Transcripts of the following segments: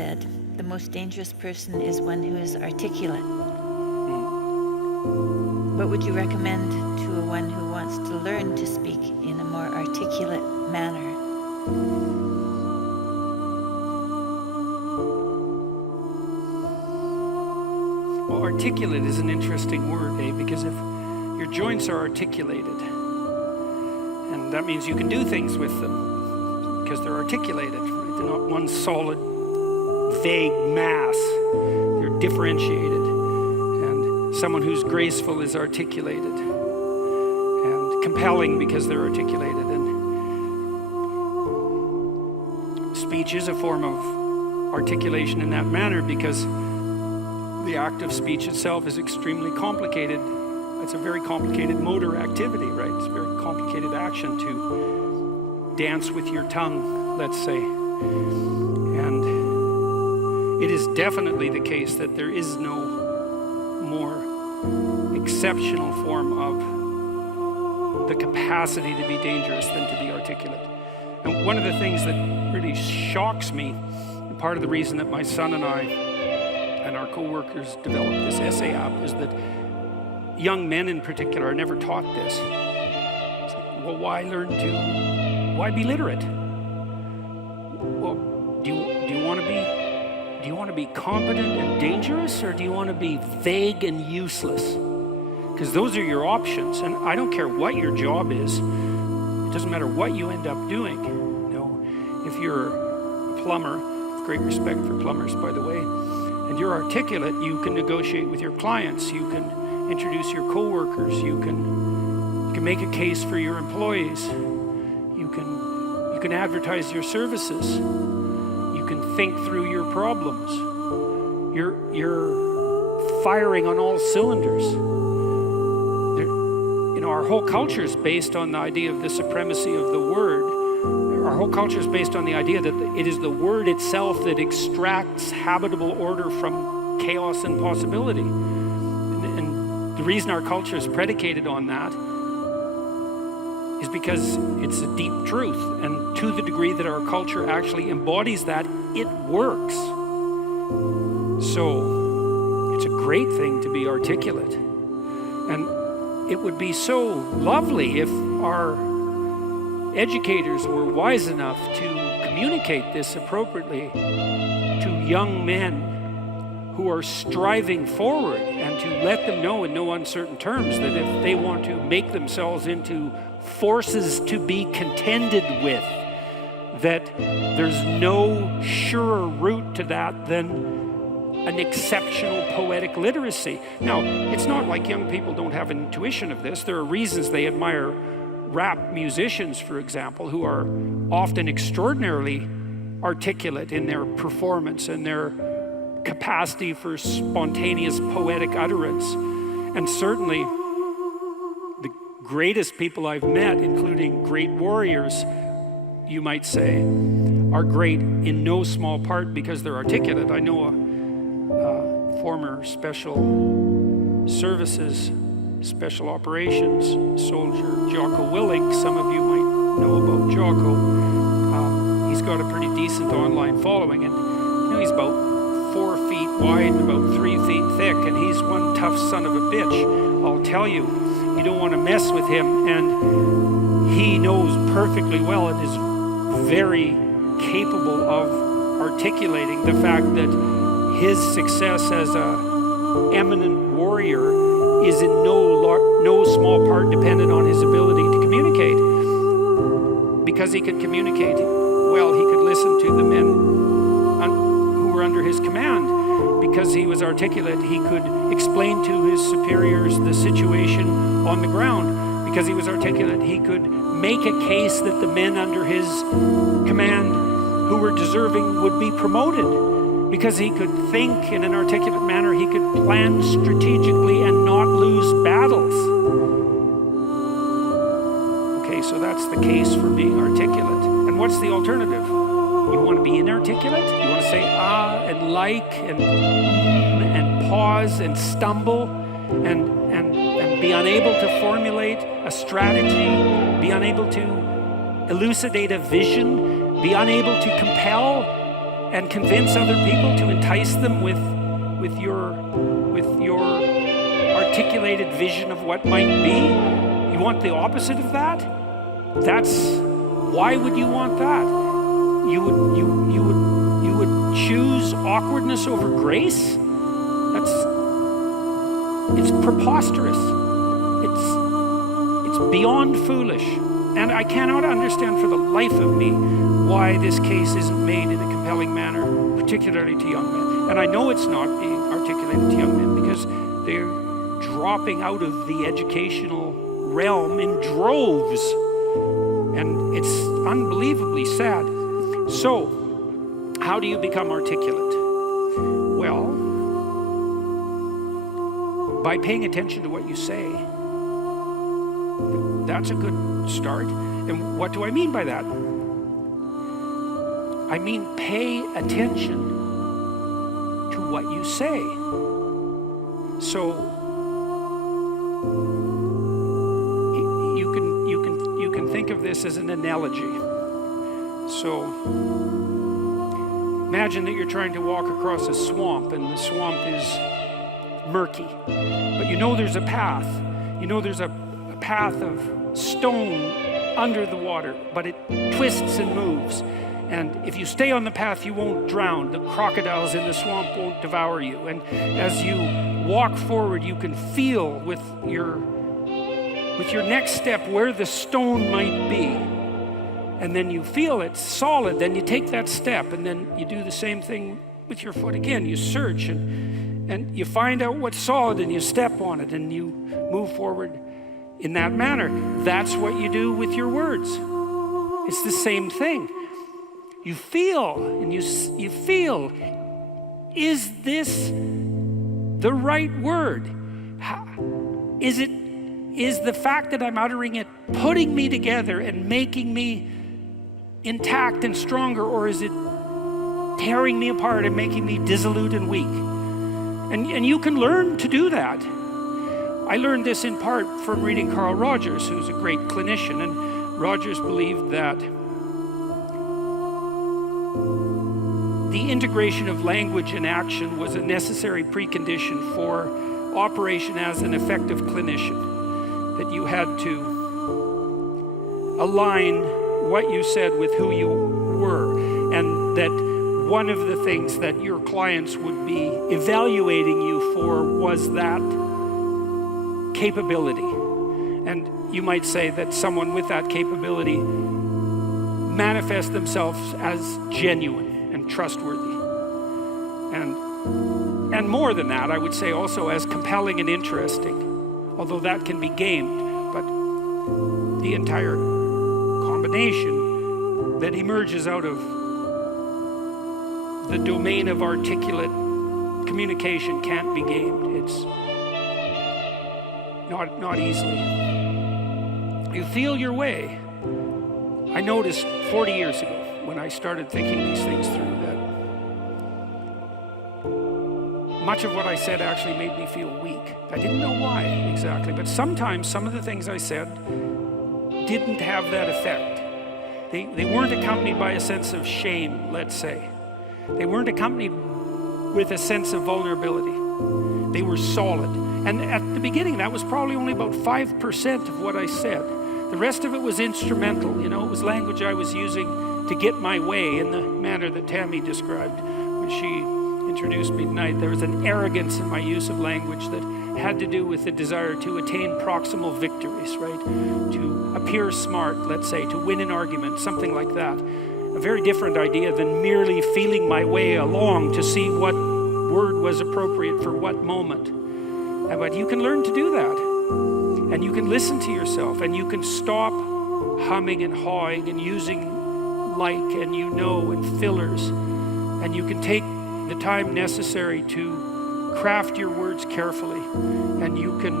said, the most dangerous person is one who is articulate. What would you recommend to a one who wants to learn to speak in a more articulate manner? Well, articulate is an interesting word, because if your joints are articulated, and that means you can do things with them because they're articulated, right? They're not one solid, vague mass. They're differentiated. And someone who's graceful is articulated and compelling because they're articulated. And speech is a form of articulation in that manner because the act of speech itself is extremely complicated. It's a very complicated motor activity, right? It's a very complicated action to dance with your tongue, let's say. And it is definitely the case that there is no more exceptional form of the capacity to be dangerous than to be articulate. And one of the things that really shocks me, and part of the reason that my son and I and our co-workers developed this essay app, is that young men in particular are never taught this. It's like, well, why be literate? Well, do you want to be competent and dangerous, or do you want to be vague and useless? Because those are your options, and I don't care what your job is. It doesn't matter what you end up doing. You know, if you're a plumber, with great respect for plumbers, by the way, and you're articulate, you can negotiate with your clients, you can introduce your co-workers, you can make a case for your employees, you can advertise your services, you can think through your problems. You're firing on all cylinders. Our whole culture is based on the idea of the supremacy of the word. Our whole culture is based on the idea that it is the word itself that extracts habitable order from chaos and possibility. And the reason our culture is predicated on that is because it's a deep truth. And to the degree that our culture actually embodies that, it works. So it's a great thing to be articulate. And it would be so lovely if our educators were wise enough to communicate this appropriately to young men who are striving forward, and to let them know in no uncertain terms that if they want to make themselves into forces to be contended with, that there's no surer route to that than an exceptional poetic literacy. Now, it's not like young people don't have an intuition of this. There are reasons they admire rap musicians, for example, who are often extraordinarily articulate in their performance and their capacity for spontaneous poetic utterance. And certainly, the greatest people I've met, including great warriors, you might say, are great in no small part because they're articulate. I know a former special services, special operations soldier, Jocko Willink. Some of you might know about Jocko. He's got a pretty decent online following, and he's about 4 feet wide and about 3 feet thick, and he's one tough son of a bitch. I'll tell you, you don't want to mess with him, and he knows perfectly well and is very capable of articulating the fact that his success as an eminent warrior is in no small part dependent on his ability to communicate. Because he could communicate well, he could listen to the men who were under his command. Because he was articulate, he could explain to his superiors the situation on the ground. Because he was articulate, he could make a case that the men under his command who were deserving would be promoted. Because he could think in an articulate manner, he could plan strategically and not lose battles. Okay, so that's the case for being articulate. And what's the alternative? You want to be inarticulate? You want to say and like and pause and stumble and be unable to formulate a strategy, be unable to elucidate a vision, be unable to compel? and convince other people, to entice them with your articulated vision of what might be? You want the opposite of that? Why would you want that? You would choose awkwardness over grace? It's preposterous. It's beyond foolish. And I cannot understand for the life of me why this case isn't made in a compelling manner, particularly to young men. And I know it's not being articulated to young men because they're dropping out of the educational realm in droves. And it's unbelievably sad. So, how do you become articulate? Well, by paying attention to what you say. That's a good start. And what do I mean by that? I mean pay attention to what you say. So you can think of this as an analogy. So imagine that you're trying to walk across a swamp, and the swamp is murky, but you know there's a path. You know there's a path of stone under the water, but it twists and moves. And if you stay on the path, you won't drown. The crocodiles in the swamp won't devour you. And as you walk forward, you can feel with your next step where the stone might be. And then you feel it's solid. Then you take that step, and then you do the same thing with your foot again. You search and you find out what's solid, and you step on it, and you move forward in that manner. That's what you do with your words. It's the same thing. You feel, and you feel, is this the right word? Is the fact that I'm uttering it putting me together and making me intact and stronger, or is it tearing me apart and making me dissolute and weak? And you can learn to do that. I learned this in part from reading Carl Rogers, who's a great clinician, and Rogers believed that the integration of language and action was a necessary precondition for operation as an effective clinician, that you had to align what you said with who you were, and that one of the things that your clients would be evaluating you for was that capability. And you might say that someone with that capability manifests themselves as genuine and trustworthy. And more than that, I would say also as compelling and interesting, although that can be gamed, but the entire combination that emerges out of the domain of articulate communication can't be gamed. It's not easily. You feel your way. I noticed 40 years ago when I started thinking these things through that much of what I said actually made me feel weak. I didn't know why exactly, but sometimes some of the things I said didn't have that effect. They weren't accompanied by a sense of shame, let's say. They weren't accompanied with a sense of vulnerability. They were solid. And at the beginning, that was probably only about 5% of what I said. The rest of it was instrumental. You know, it was language I was using to get my way in the manner that Tammy described when she introduced me tonight. There was an arrogance in my use of language that had to do with the desire to attain proximal victories, right? To appear smart, let's say, to win an argument, something like that. A very different idea than merely feeling my way along to see what word was appropriate for what moment. But you can learn to do that. And you can listen to yourself, and you can stop humming and hawing and using like and you know and fillers. And you can take the time necessary to craft your words carefully. And you can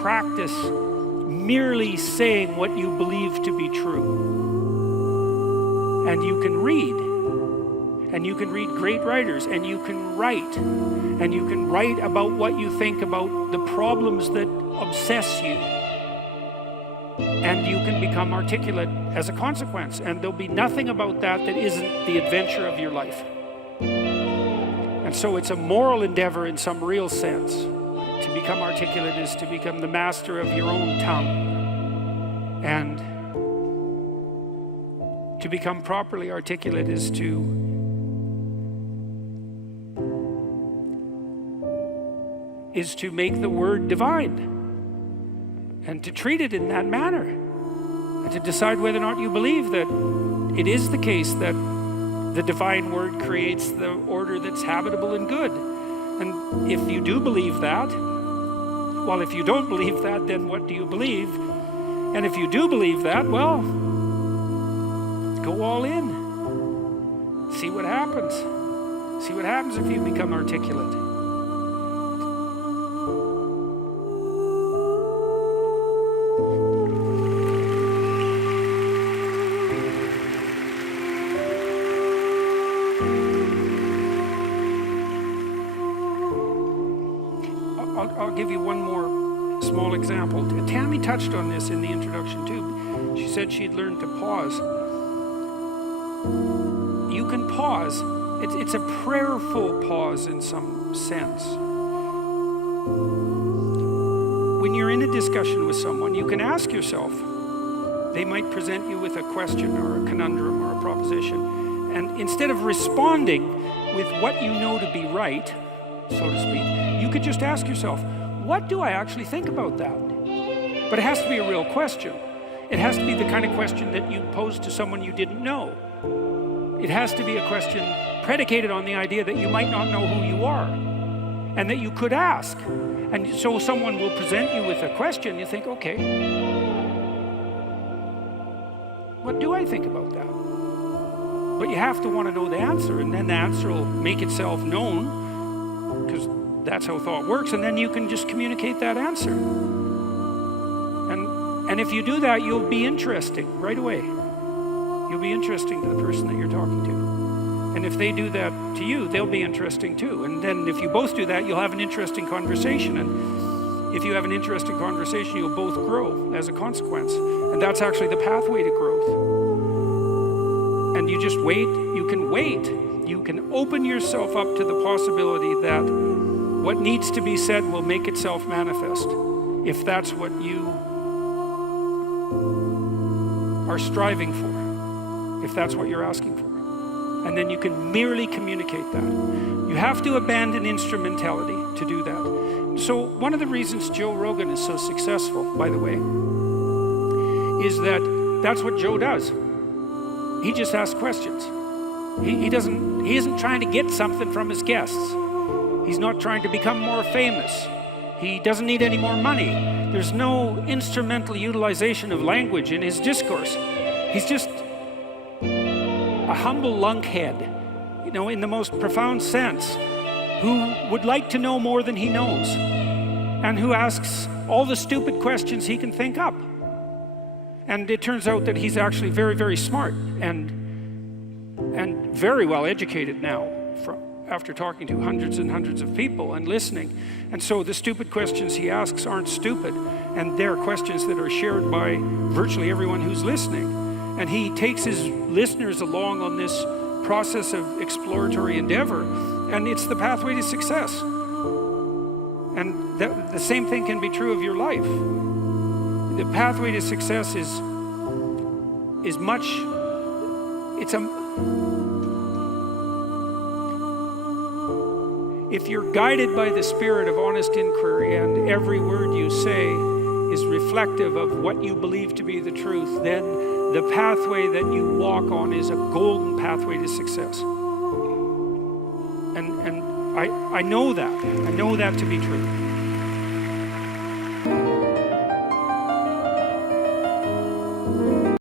practice merely saying what you believe to be true. And you can read. And you can read great writers, and you can write. And you can write about what you think about the problems that obsess you. and you can become articulate as a consequence. And there'll be nothing about that that isn't the adventure of your life. And so it's a moral endeavor in some real sense. To become articulate is to become the master of your own tongue. And to become properly articulate is to make the word divine and to treat it in that manner, and to decide whether or not you believe that it is the case that the divine word creates the order that's habitable and good. And if you do believe that, well, if you don't believe that, then what do you believe? And if you do believe that, well, go all in. See what happens. See what happens if you become articulate. I'll give you one more small example. Tammy touched on this in the introduction too. She said she'd learned to pause. You can pause. It's a prayerful pause in some sense. When you're in a discussion with someone, you can ask yourself, they might present you with a question or a conundrum or a proposition, and instead of responding with what you know to be right, so to speak, you could just ask yourself, what do I actually think about that? But it has to be a real question. It has to be the kind of question that you pose to someone you didn't know. It has to be a question predicated on the idea that you might not know who you are and that you could ask. And so someone will present you with a question, you think, okay, what do I think about that? But you have to want to know the answer, and then the answer will make itself known, because that's how thought works, and then you can just communicate that answer. And if you do that, you'll be interesting right away. You'll be interesting to the person that you're talking to. And if they do that to you, they'll be interesting too. And then if you both do that, you'll have an interesting conversation. And if you have an interesting conversation, you'll both grow as a consequence. And that's actually the pathway to growth. And you just wait. You can wait. You can open yourself up to the possibility that what needs to be said will make itself manifest, if that's what you are striving for, if that's what you're asking for. And then you can merely communicate that. You have to abandon instrumentality to do that. So one of the reasons Joe Rogan is so successful, by the way, is that that's what Joe does. He just asks questions. He isn't trying to get something from his guests. He's not trying to become more famous. He doesn't need any more money. There's no instrumental utilization of language in his discourse. He's just a humble lunkhead, in the most profound sense, who would like to know more than he knows, and who asks all the stupid questions he can think up. And it turns out that he's actually very, very smart and very well educated now, after talking to hundreds and hundreds of people and listening. And so the stupid questions he asks aren't stupid, and they're questions that are shared by virtually everyone who's listening. And he takes his listeners along on this process of exploratory endeavor, and it's the pathway to success. And the same thing can be true of your life. The pathway to success is much, if you're guided by the spirit of honest inquiry and every word you say is reflective of what you believe to be the truth, then the pathway that you walk on is a golden pathway to success. And I know that. I know that to be true.